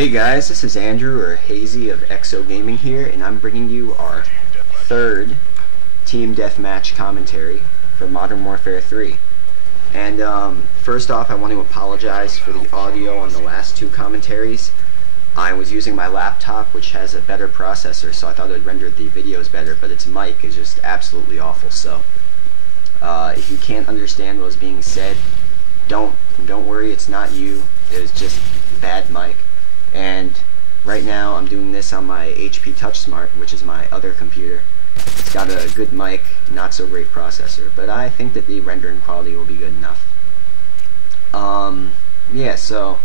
Hey guys, this is Andrew or HaZiiEy of XO Gaming here, and I'm bringing you our third Team Deathmatch commentary for Modern Warfare 3. And first off, I want to apologize for the audio on the last two commentaries. I was using my laptop, which has a better processor, so I thought it would render the videos better, but its mic is just absolutely awful. So if you can't understand what was being said, don't worry, it's not you. It was just bad mic. And right now I'm doing this on my HP TouchSmart, which is my other computer. It's got a good mic, not so great processor, but I think that the rendering quality will be good enough. Yeah, so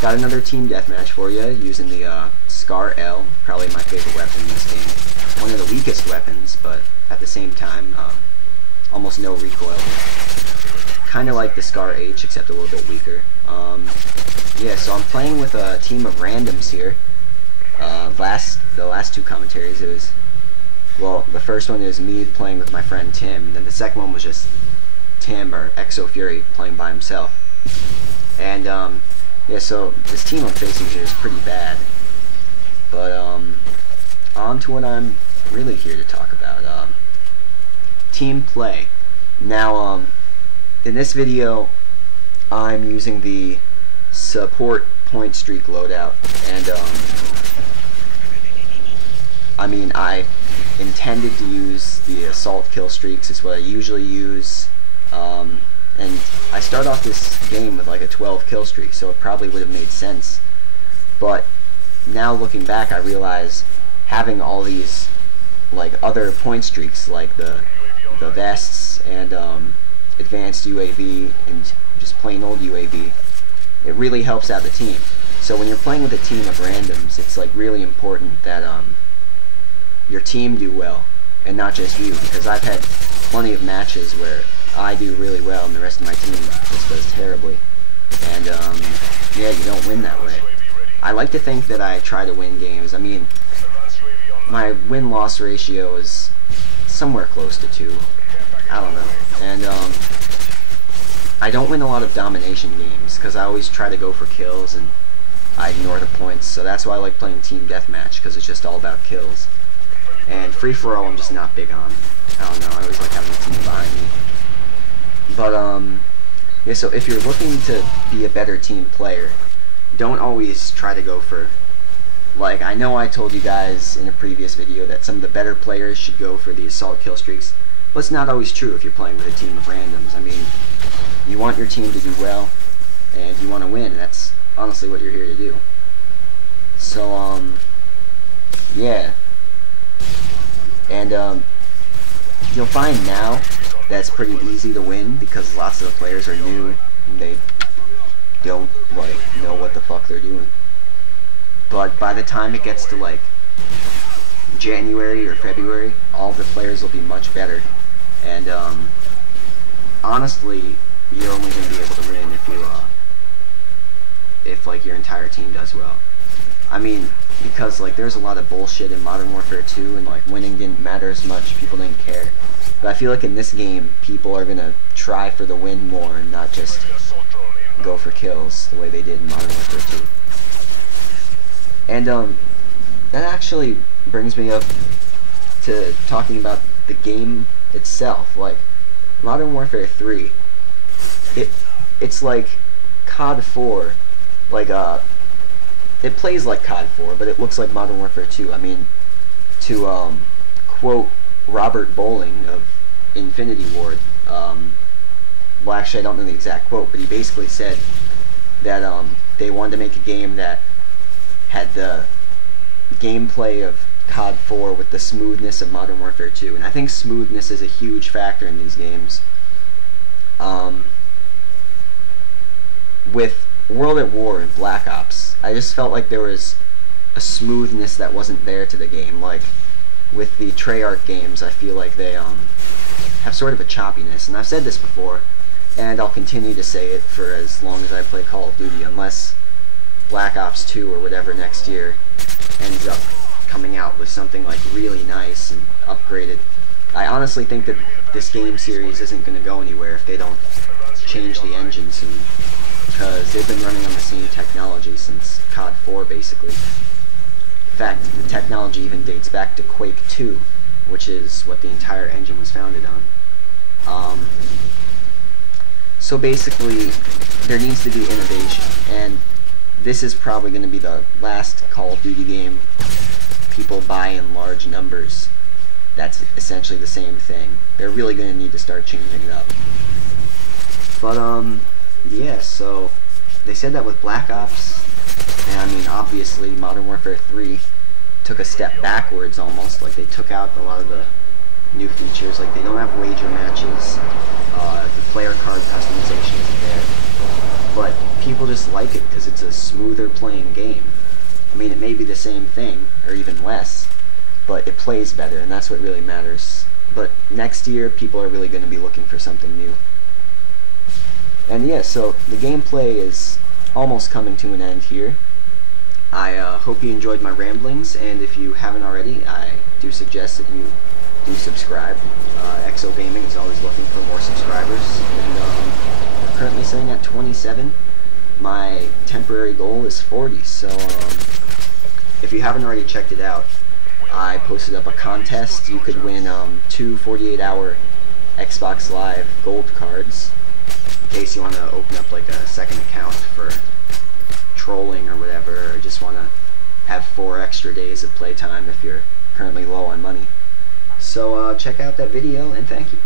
got another team deathmatch for you using the Scar L, probably my favorite weapon in this game. One of the weakest weapons, but at the same time, almost no recoil. Kind of like the Scar H, except a little bit weaker. Yeah, so I'm playing with a team of randoms here. The last two commentaries, it was, well, the first one is me playing with my friend Tim, and then the second one was just Tim, or XO Fury, playing by himself. And, yeah, so this team I'm facing here is pretty bad. But, on to what I'm really here to talk about. Team play. Now, in this video, I'm using the support point streak loadout, and I mean, I intended to use the assault kill streaks. It's what I usually use, and I start off this game with like a 12 kill streak, so it probably would have made sense. But now looking back, I realize having all these like other point streaks, like the vests and advanced UAV and just plain old UAV, it really helps out the team. So when you're playing with a team of randoms, it's like really important that your team do well and not just you, because I've had plenty of matches where I do really well and the rest of my team just does terribly, and yeah, you don't win that way. I like to think that I try to win games. I mean, my win-loss ratio is somewhere close to 2. I don't know. And I don't win a lot of domination games because I always try to go for kills and I ignore the points. So that's why I like playing Team Deathmatch, because it's just all about kills. And free-for-all I'm just not big on. I don't know, I always like having a team behind me. But yeah, so if you're looking to be a better team player, don't always try to go for, like, I know I told you guys in a previous video that some of the better players should go for the assault kill streaks, but it's not always true if you're playing with a team of randoms. I mean, you want your team to do well, and you want to win, and that's honestly what you're here to do. So, yeah. And, you'll find now that it's pretty easy to win, because lots of the players are new, and they don't, like, know what the fuck they're doing. But by the time it gets to, like, January or February, all the players will be much better. And, honestly, you're only going to be able to win if you, if, like, your entire team does well. I mean, because, like, there's a lot of bullshit in Modern Warfare 2, and, like, winning didn't matter as much, people didn't care. But I feel like in this game, people are going to try for the win more, and not just go for kills, the way they did in Modern Warfare 2. And, that actually brings me up to talking about the game itself. Like, Modern Warfare 3, it's like COD 4, like, it plays like COD 4, but it looks like Modern Warfare 2. I mean, to, quote Robert Bowling of Infinity Ward, well, actually, I don't know the exact quote, but he basically said that, they wanted to make a game that had the gameplay of COD 4 with the smoothness of Modern Warfare 2, and I think smoothness is a huge factor in these games. With World at War and Black Ops, I just felt like there was a smoothness that wasn't there to the game. Like, with the Treyarch games, I feel like they have sort of a choppiness, and I've said this before, and I'll continue to say it for as long as I play Call of Duty, unless Black Ops 2 or whatever next year ends up coming out with something like really nice and upgraded. I honestly think that this game series isn't going to go anywhere if they don't change the engine soon. because they've been running on the same technology since COD 4 basically. In fact, the technology even dates back to Quake 2, which is what the entire engine was founded on. So basically, there needs to be innovation, and this is probably going to be the last Call of Duty game people buy in large numbers. That's essentially the same thing. They're really going to need to start changing it up. But, yeah, so they said that with Black Ops, and I mean, obviously, Modern Warfare 3 took a step backwards almost. Like, they took out a lot of the new features. Like, they don't have wager matches. The player card customization isn't there. But people just like it because it's a smoother playing game. I mean, it may be the same thing, or even less, but it plays better, and that's what really matters. But next year, people are really going to be looking for something new. And yeah, so the gameplay is almost coming to an end here. I hope you enjoyed my ramblings, and if you haven't already, I do suggest that you do subscribe. Exo Gaming is always looking for more subscribers, and I'm currently sitting at 27. My temporary goal is 40, so if you haven't already checked it out, I posted up a contest. You could win 2 48-hour Xbox Live gold cards, in case you want to open up like a second account for trolling or whatever, or just want to have 4 extra days of playtime if you're currently low on money. So check out that video, and thank you.